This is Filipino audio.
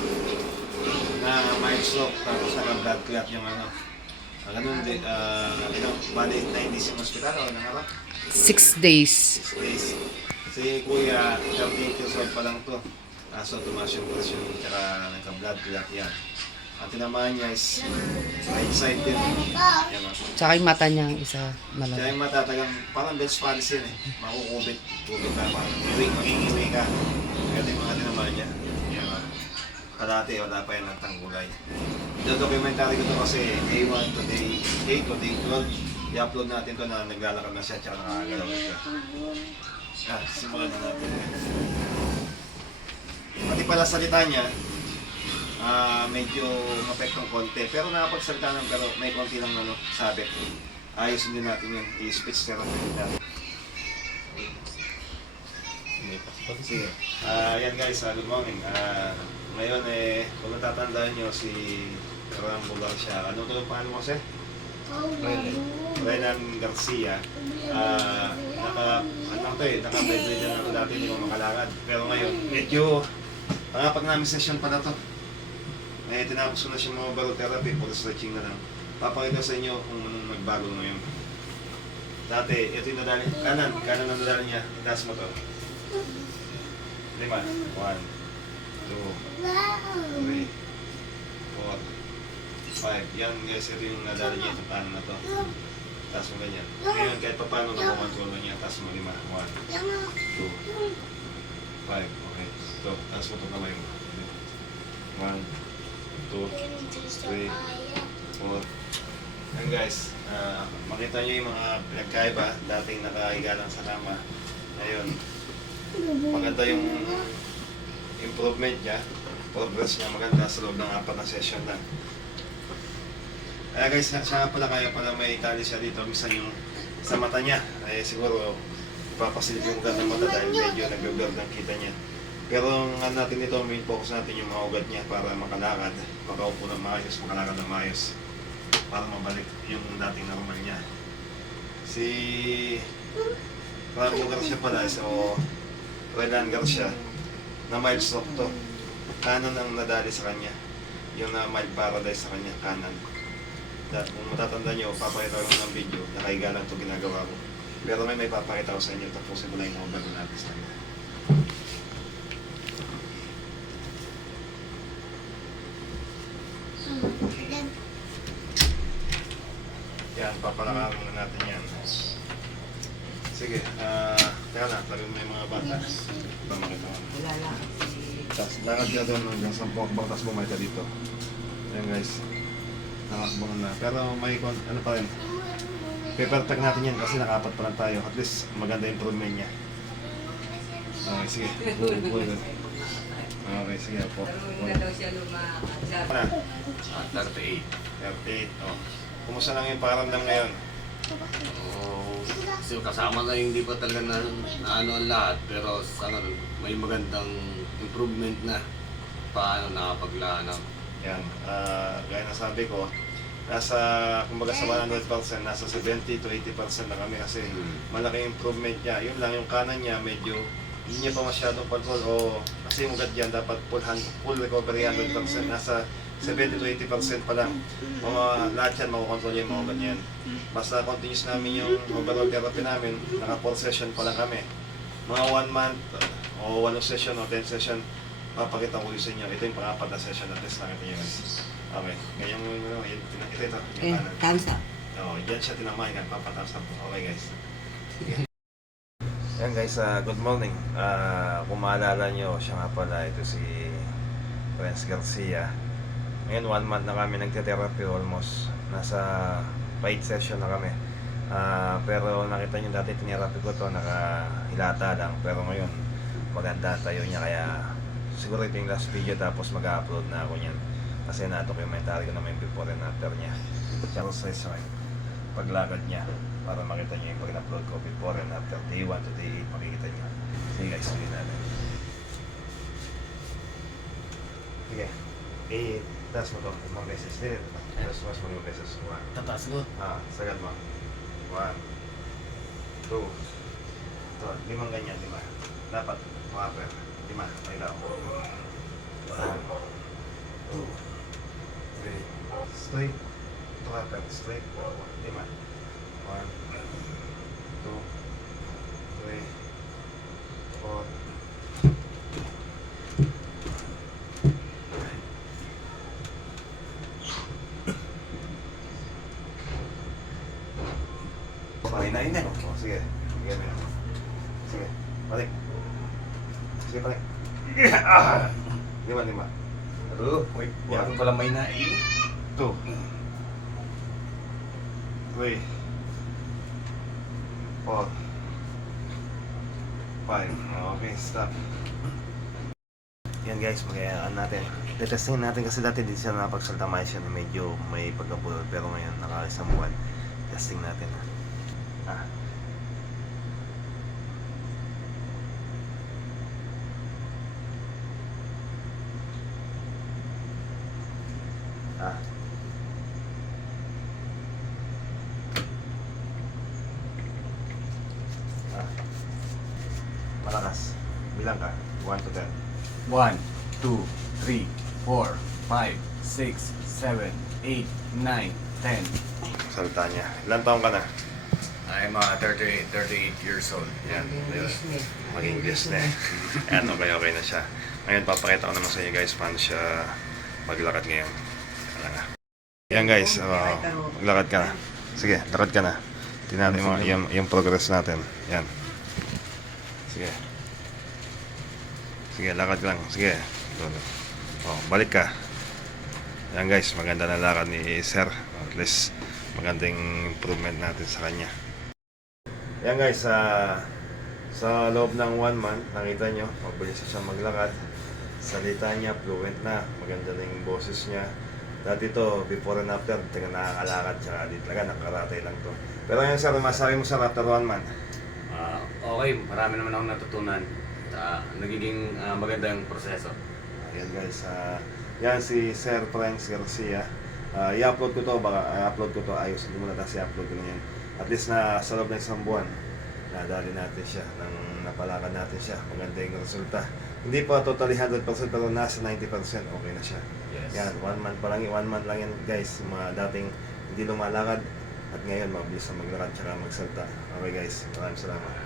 ito na mild stroke tapos naka-blood clot yung ano. Ganun din, bali 9 days yung hospital o nangarap? 6 days. 6 days. Si Kuya, 38 years old pa lang to. So tumaas yung presyon tsaka nagka-blood clot yan. Ang tinamaan niya is right side din. Yan, Tsaka yung mata niya isa Kaya malaki. yung matatagang, parang Bell's palsy yan eh. Makukubit, kubit ka, parang mangingiwi ka. Kaya yung mga tinamaan niya. Yan o. Kalate, wala pa yan nagtanggulay. Documentary ko to kasi day 1 to day 8 to day 12. I-upload natin to na naglalakad na siya tsaka nakagalaw na siya. Simulan na natin. Pati pala salita niya, medyo mapektong konti. Pero nakapagsalita ng pero may konti lang sabi. Ayusin din natin yun. I-speech therapy natin. Sige. Yan guys, good morning. Ngayon kung natatandaan nyo si Rambo Garcia. Ano ito yung pangalan mo kasi? Renan Garcia. Naka-bedridden na ito dati, hindi mo makalakad. Pero ngayon, medyo pangapag namin session pa na to. Tinapos ko na siya mga barrel therapy, puro stretching na lang. Papakita sa inyo kung anong nagbago ngayon. Dati, ito yung nadali, kanan ang nadali niya. Itaas mo to. 5, 1, 2, 3, 4, 5. Yan guys, ito yung nadali niya, itong kanan na to. Taas mo ganyan. Ngayon, kahit pa paano na kumontrol niya, taas mo 5. 1, 2, 5. Okay. Ito, taas mo ito kamay mo. 1, 2, 3, 4. Yan guys, makita nyo yung mga pinagkaiba. Dating nakahiga lang sa kama. Ngayon, maganda yung improvement niya. Progress niya maganda sa loob ng 4 na session lang. Guys, siya pala kaya pala may tali siya dito. Minsan yung sa mata niya. Siguro ipapasilip yung ugat ng mata dahil medyo nag-blur ng kita niya. Pero ang natin dito, main focus natin yung mga ugat niya para makalakad, makaupo ng maayos, makalakad ng maayos para mabalik yung dating normal niya. Si Rambo Garcia pala, so Renan Garcia, na mild stroke to. Kanan ang nadali sa kanya. Yung na mild paralyze sa kanya, kanan. Kung matatanda nyo, papakita ko ng video, nakahiga lang ito ginagawa ko. Pero may papakita ko sa inyo, tapusin ko lang yung bago natin sa kanya. Yan, papalakaran muna natin yan. Sige, teka na, talagang may mga bata. Ba makita mo? Tapos, lakad ka doon hanggang 10 akbang, tapos bumalik ka dito. Ayan guys, nakakbang na. Pero may, ano pa rin, paper tag natin yan kasi nakapat pa lang tayo. At least, maganda improvement niya. Okay, sige. Okay, sige po. Ano? 38. 38, oh. Kumusta lang yung pakiramdam ngayon? Kasi kasama na yung hindi pa talaga na ano ang lahat, pero may magandang improvement na paano nakapaglaanap. Yan, gaya na sabi ko, nasa, kumbaga sa 100%, nasa 70 to 80% na kami kasi malaki improvement niya. Yun lang, yung kanan niya medyo hindi niya pa masyadong control o kasi yung ugat yan dapat full recovery 100%, nasa 70 to 80% pa lang. Lahat yan, makukontrol yung mga ugat yan. Basta continuous namin yung overall therapy namin, naka 4 session pa lang kami. Mga 1 month o 1 session o 10 session, papakita ko sa inyo. Ito yung pang-4 na session na test namin yun. Okay, ganyan mo ito, yung kanan. Thumbs up. Oo, yan siya tinamahin, nagpapatapos na po. Okay guys. Yan guys, good morning. Kung maalala nyo, siya nga pala, ito si Renz Garcia. Ngayon 1 month na kami nagte-therapy, almost nasa 5 session na kami. Pero nakita nyo dati tinerapi ko to, nakahilata lang. Pero ngayon maganda tayo niya, kaya siguro ito yung last video tapos mag-upload na ako niyan. Kasi na-documentary ko naman yung before and after niya. Tsaka sa paglakad niya para makita nyo yung pag-upload ko before and after day 1 to day 8, makikita nyo. Sige guys, sige natin. Sige. Taas mo to, 5 beses. Taas mo 5 beses. 1. Tataas mo. Sagad mo. 1, 2, ito, 5 ganyan, 5. Dapat, 5. 5, kailangan. 1, 2, 3, 4, 5. 2, 3. Straight. Ito ka, pero straight. 5. 1, 2, 3, 4. Mahina-hina. O, sige. Sige, Mel. Sige. Balik. Sige, balik. Lima. Wait, wala pala may nain. 2, 3, 4, 5. Okay, stop. Yan guys, mag-ayaan natin. Tetestingin natin kasi dati di siya napagsalta siya na medyo may pagkabulol. Pero ngayon, naka-isang buwan. Testing natin. Ah. Ah. Ah. Malakas. Bilang ka. 1 to 10. 1, 2, 3, 4, 5, 6, 7, 8, 9, 10. Salta niya. Ilan taong ka na? I'm 38 years old. Yan. Mag-English na eh. Yan, okay na siya. Ngayon, papakita ko naman sa inyo guys paano siya maglakad ngayon. Yan nga. Yan guys, maglakad ka na. Sige, lakad ka na. Tingnan natin yung progress natin. Yan. Sige. Sige, lakad lang. Sige. Oh, balik ka. Yan guys, maganda na lakad ni Sir. At least, magandang improvement natin sa kanya. Yan guys, sa loob ng 1 month, nakita nyo, mabilis na siya maglakad. Salita niya, fluent na, maganda na yung boses niya. Dati to, before and after, talaga nakakalakad, tsaka di talaga nakaratay lang to. Pero yan sir, masabi mo sir after 1 month? Okay, marami naman akong natutunan. Nagiging maganda yung proseso. Yan guys, yan si Sir Franz Garcia. I-upload ko to, ayos, hindi mo na tapos i-upload ko na yan. At least na sa loob ng isang buwan, nadali natin siya, napalakan natin siya, maganda yung resulta. Hindi pa totally 100% pero nasa 90% okay na siya. Yes. Yan, 1 month pa lang, 1 month lang yan guys, yung mga dating hindi lumalakad at ngayon mabilis na maglakad tsaka magsalta. Okay guys, maraming salamat.